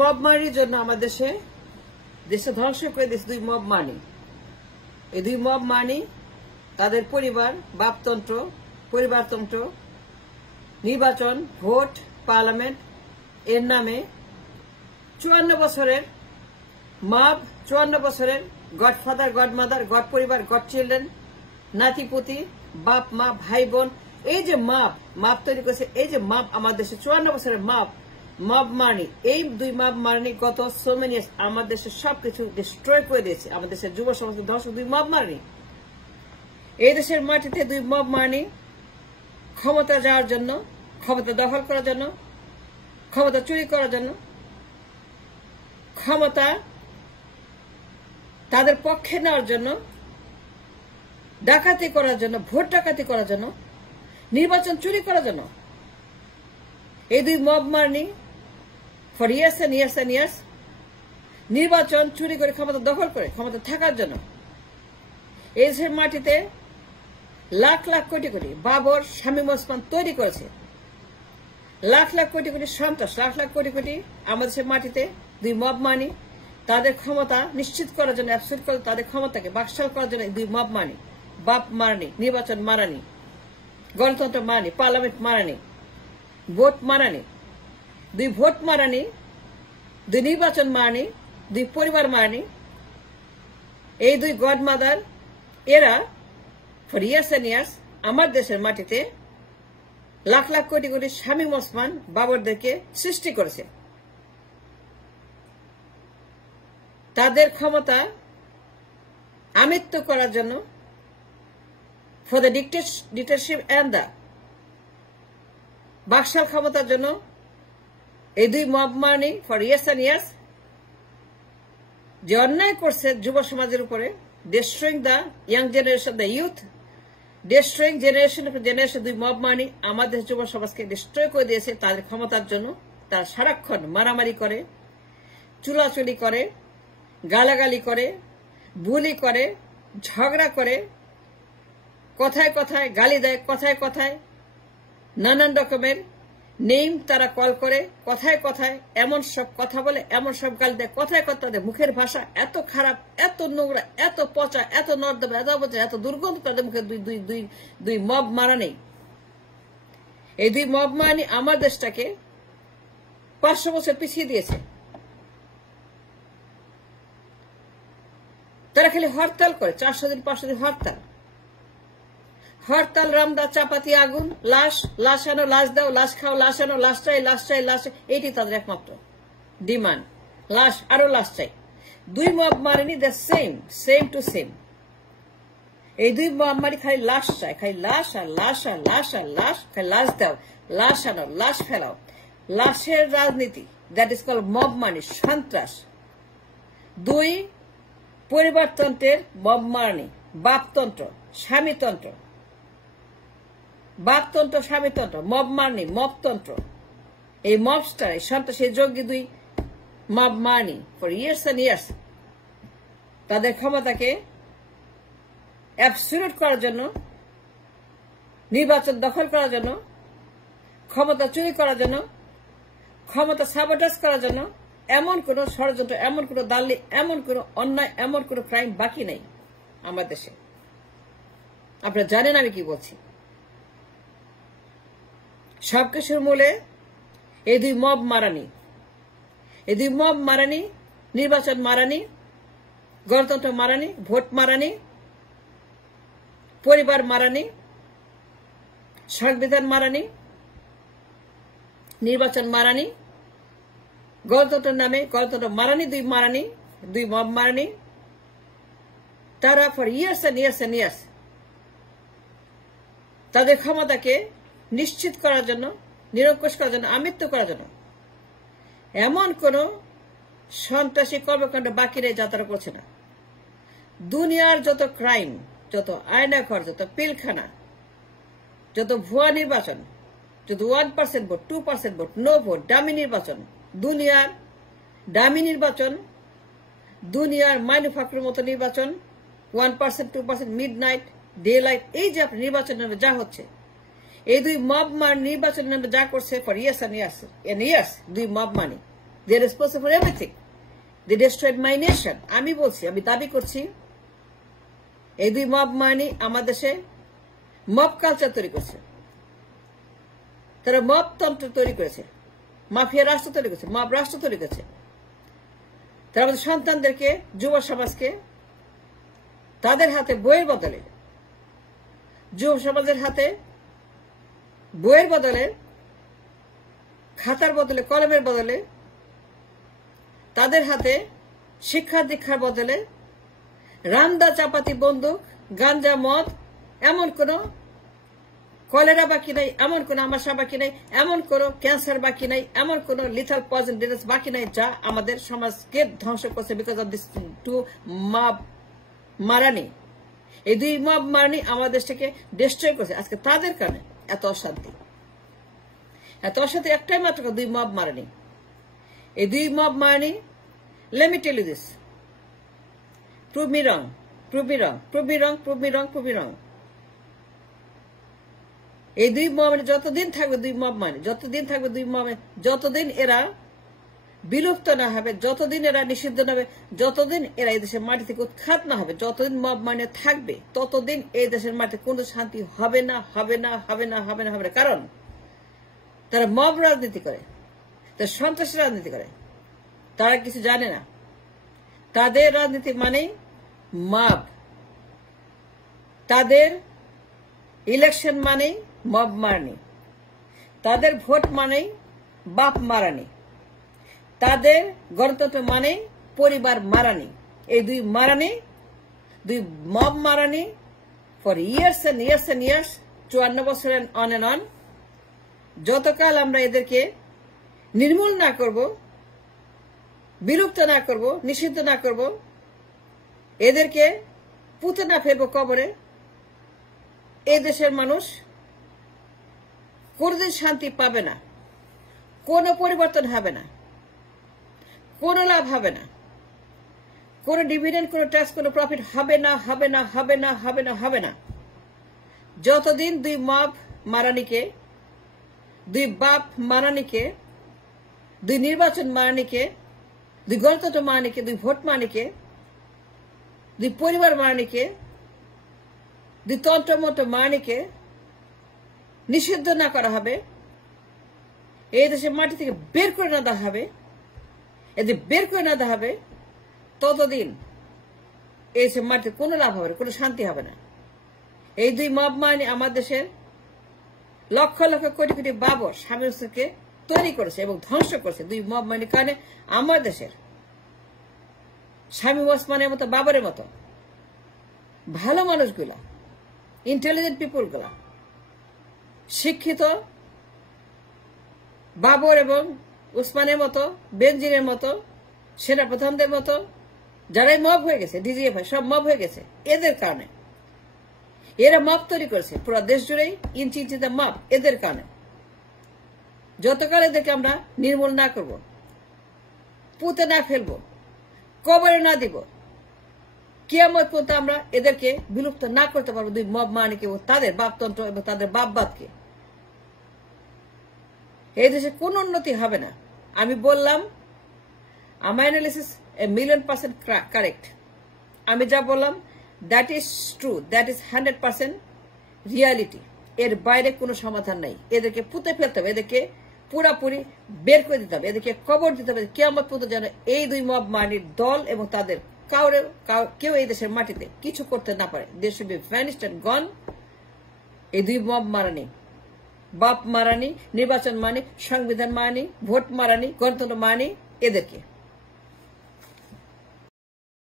Mob মানির জন্য আমার দেশে ধ্বংস করে দিয়েছে দুই মব মানি। এই দুই মব মানি তাদের পরিবার, বাপতন্ত্র, পরিবারতন্ত্র, নির্বাচন, ভোট, পার্লামেন্ট এর নামে 54 বছরের মব, 54 বছরের গডফাদার, গডমাদার, গড পরিবার, গড চিলড্রেন, নাতিপুতি, বাপ মা, ভাই বোন, এই যে মাপ তৈরি করেছে, এই যে মাপ আমার দেশে 54 বছরের মব মানি, এই দুই মব মানি গত সো মেনি আমার দেশের সবকিছু ডিস্ট্রয় করে দিয়েছে। আমাদের দেশের যুব সমাজ ধ্বংস দুই মব মানি। এই দেশের মাটিতে দুই মব মানি ক্ষমতা যাওয়ার জন্য, ক্ষমতা দখল করার জন্য, ক্ষমতা চুরি করার জন্য, ক্ষমতা তাদের পক্ষে নেওয়ার জন্য, ডাকাতি করার জন্য, ভোট ডাকাতি করার জন্য, নির্বাচন চুরি করার জন্য এই দুই mob money for years and years and years নির্বাচন চুরি করে ক্ষমতা দখল করে ক্ষমতা থাকার জন্য এই দেশের মাটিতে লাখ লাখ কোটি কোটি বাবর, শামীম ওসমান তৈরি করেছে। লাখ লাখ কোটি কোটি সন্ত্রাস, লাখ লাখ কোটি কোটি আমাদের দেশের মাটিতে দুই মব মানি তাদের ক্ষমতা নিশ্চিত করার জন্য, অ্যাবসলিউট করে তাদের ক্ষমতাকে বাকশাল করার জন্য দুই মব মানি, বাপ মারানি, নির্বাচন মারানি, গণতন্ত্র মারানি, পার্লামেন্ট মারানি, ভোট মারানি, দুই ভোট মারানি, দুই নির্বাচন মারানি, দুই পরিবার মারানি, এই দুই গডমাদার এরা ফর ইয়ার্স এন্ড ইয়ার্স আমার দেশের মাটিতে লাখ লাখ কোটি কোটি শামীম ওসমান বাবরদেরকে সৃষ্টি করেছে। তাদের ক্ষমতা আমিত্ব করার জন্য, for the dictatorship and the Baksal ক্ষমতার জন্য এই দুই mob money for years and years যে অন্যায় করছে যুব সমাজের উপরে, destroying the young generation, the youth, destroying generation of generation, দুই মব মানি আমাদের যুব সমাজকে ডিস্ট্রয় করে দিয়েছে তাদের ক্ষমতার জন্য। তার সারাক্ষণ মারামারি করে, চুলাচুলি করে, গালাগালি করে, বুলি করে, ঝগড়া করে, কথায় কথায় গালি দেয়, কথায় কথায় নানান রকমের নেম তারা কল করে, কথায় কথায় এমন সব কথা বলে, এমন সব গালি দেয়, কথায় কথা তাদের মুখের ভাষা এত খারাপ, এত নোংরা, এত পচা, এত নর্দমা, এত অবচা, এত দুর্গন্ধ তাদের মুখে দুই মব মারা নেই। এই দুই মব মানি আমার দেশটাকে 500 বছর পিছিয়ে দিয়েছে। তারা খালি হরতাল করে, 400 দিন 500 দিন হরতাল, হরতাল, রামদা, চাপাতি, আগুন, লাশ আনো, লাশ দাও, লাশ খাও, লাশ আনো, লাশ চাই, লাশ চাই, লাশ, এইটি তাদের একমাত্র ডিমান্ড। লাশ, আরো লাশ চাই। দুই মব মারিনি, দ্য সেম টু সেম। এই দুই মব মারি খালি লাশ চাই, খালি লাশ আর লাশ আর লাশ আর লাশ, খালি লাশ দাও, লাশ আনো, লাশ ফেলাও। লাশের রাজনীতি, দ্যাট ইজ কল মব মানি, সন্ত্রাস। দুই পরিবারতন্ত্রের মব মারানি, বাপতন্ত্র, স্বামীতন্ত্র, বাপতন্ত্র, স্বামীতন্ত্র, মব মারনি, মবতন্ত্র। এই মবস্টার, এই সন্ত্রাসী যোগ্যী দুই মব মারনি ফর ইয়ার্স এন্ড ইয়ার্স তাদের ক্ষমতাকে অ্যাবসলিউট করার জন্য, নির্বাচন দখল করার জন্য, ক্ষমতা চুরি করার জন্য, ক্ষমতা সাবোটাজ করার জন্য এমন কোন ষড়যন্ত্র, এমন কোন দালালি, এমন কোন অন্যায়, এমন কোন ক্রাইম বাকি নেই আমার দেশে। আপনারা জানেন আমি কি বলছি। সবকিছুর মূলে এই দুই মব মারানি, এই দুই মব মারানি, নির্বাচন মারানি, গণতন্ত্র মারানি, ভোট মারানি, পরিবার মারানি, সংবিধান মারানি, নির্বাচন মারানি, গণতন্ত্রের নামে গণতন্ত্র মারানি, দুই মব মারানি। তারা for years and years and years তাদের ক্ষমতাকে নিশ্চিত করার জন্য, নিরঙ্কুশ করার জন্য, আমিত্ব করার জন্য এমন কোন সন্ত্রাসী কর্মকাণ্ড বাকি নেই যা তারা করছে না। দুনিয়ার যত ক্রাইম, যত আয়নাঘর, যত পিলখানা, যত ভুয়া নির্বাচন, যত 1% ভোট, 2% ভোট, নো ভোট, ডামি নির্বাচন, দুনিয়ার ডামি নির্বাচন, দুনিয়ার ম্যানুফ্যাকচারের মতো নির্বাচন, 1%, 2%, মিডনাইট, ডে লাইট, এই যে আপনার নির্বাচন নামে যা হচ্ছে, এই দুই মব মান নির্বাচন নামে যা করছে ফর ইয়ার্স এন্ড ইয়ার্স, দুই mob money they are responsible for everything. They destroyed my nation. আমি বলছি, আমি দাবি করছি, এই দুই মব মানি আমার দেশে মব কালচার তৈরি করছে। তারা মব তন্ত্র তৈরি করেছে, মাফিয়া রাষ্ট্র তৈরি করেছে, মব রাষ্ট্র তৈরি করেছে। তারা আমাদের সন্তানদেরকে, যুব সমাজকে তাদের হাতে বইয়ের বদলে, যুব সমাজের হাতে বইয়ের বদলে, খাতার বদলে, কলমের বদলে, তাদের হাতে শিক্ষা দীক্ষার বদলে রান্দা চাপাতি বন্দুক, গাঞ্জা, মদ, এমন কোন কলেরা বাকি নাই, এমন কোন আমাশা বাকি নাই, এমন কোন ক্যান্সার বাকি নাই, এমন কোন লিথাল পয়জন ডিজিজ বাকি নাই যা আমাদের সমাজকে ধ্বংস করছে because of this two mob মারানি। এই দুই মব মারানি আমাদের দেশটাকে ডিস্ট্রয় করছে। আজকে তাদের কারণে এত অশান্তি, এত অশান্তি একটাই মাত্র, দুই মব মারানি। এই দুই mob মারানি, let me tell you this, prove me wrong, prove me wrong, prove me wrong, prove me wrong, prove me wrong. এই দুই মব যতদিন থাকবে, দুই মব মানে যতদিন থাকবে, দুই মব যতদিন এরা বিলুপ্ত না হবে, যতদিন এরা নিষিদ্ধ না হবে, যতদিন এরা এই দেশের মাটি থেকে উৎখাত না হবে, যতদিন মব মানে থাকবে, ততদিন এই দেশের মাটিতে কোনো শান্তি হবে না, হবে না, হবে না, হবে না, হবে না। কারণ তারা মব রাজনীতি করে, তারা সন্ত্রাসী রাজনীতি করে, তারা কিছু জানে না। তাদের রাজনীতি মানেই মব, তাদের ইলেকশন মানেই মব মারানি, তাদের ভোট মানেই বাপ মারানি, তাদের গণতন্ত্র মানেই পরিবার মারানি। এই দুই মারানি, দুই মব মারানি for years and years and years, 54 বছর অন এন্ড অন। যতকাল আমরা এদেরকে নির্মূল না করব, বিলুপ্ত না করব, নিষিদ্ধ না করব, এদেরকে পুঁতে না ফেলবো কবরে, এই দেশের মানুষ কোনদিন শান্তি পাবে না, কোনো পরিবর্তন হবে না, কোনো লাভ হবে না, কোনো ডিভিডেন্ড, কোনো ট্যাক্স, কোনো প্রফিট হবে না, হবে না, হবে না, হবে না, হবে না। যতদিন দুই মব মারানিকে, দুই বাপ মারানিকে, দুই নির্বাচন মারানিকে, দুই গণতন্ত্র মারানিকে, দুই ভোট মারানিকে, দুই পরিবার মারানিকে, দুই তন্ত্রমন্ত্র মারানিকে নিষিদ্ধ না করা হবে, এই দেশের মাটি থেকে বের করে না দেওয়া হবে, এদের বের করে না দেওয়া হবে, ততদিন এই দেশের মাটিতে কোনো লাভ হবে না, কোনো শান্তি হবে না। এই দুই মব মারানি আমার দেশের লক্ষ লক্ষ কোটি কোটি বাবর স্বামী স্ত্রীকে তৈরি করেছে এবং ধ্বংস করেছে। দুই মব মারানির কারণে আমার দেশের স্বামী ওসমানের মতো, বাবরের মতো ভালো মানুষগুলা, ইন্টেলিজেন্ট পিপুল গুলা, শিক্ষিত বাবর এবং ওসমানের মতো, বেনজিরের মতো, সেনাপ্রধানদের মতো যারাই মব হয়ে গেছে, ডিজিএফআই সব মব হয়ে গেছে, এদের কারণে। এরা মব তৈরি করেছে পুরো দেশ জুড়েই, ইঞ্চি ইঞ্চিতে মব, এদের কারণে। যতকাল এদেরকে আমরা নির্মূল না করব, পুঁতে না ফেলবো, কবরে না দিব, কিয়ামত পর্যন্ত আমরা এদেরকে বিলুপ্ত না করতে পারবো, দুই মব মারানিকে ও তাদের বাপতন্ত্র এবং তাদের বাপবাদকে। এই দেশে কোন উন্নতি হবে না। আমি বললাম, আমার অ্যানালিসিস 1,000,000% কারেক্ট। আমি যা বললাম that is true, that is 100% reality. এর বাইরে কোনো সমাধান নাই। এদেরকে পুঁতে ফেলতে হবে, এদেরকে পুরাপুরি বের করে দিতে হবে, এদেরকে কবর দিতে হবে। কিয়ামত পর্যন্ত যেন এই দুই মব মারানির দল এবং তাদের কেউ এই দেশের মাটিতে কিছু করতে না পারে। They should be vanished and gone. এই দুই মব মারানি, বাপ মারানি, নির্বাচন মানি, সংবিধান মানি, ভোট মারানি, গণতন্ত্র মানি, এদেরকে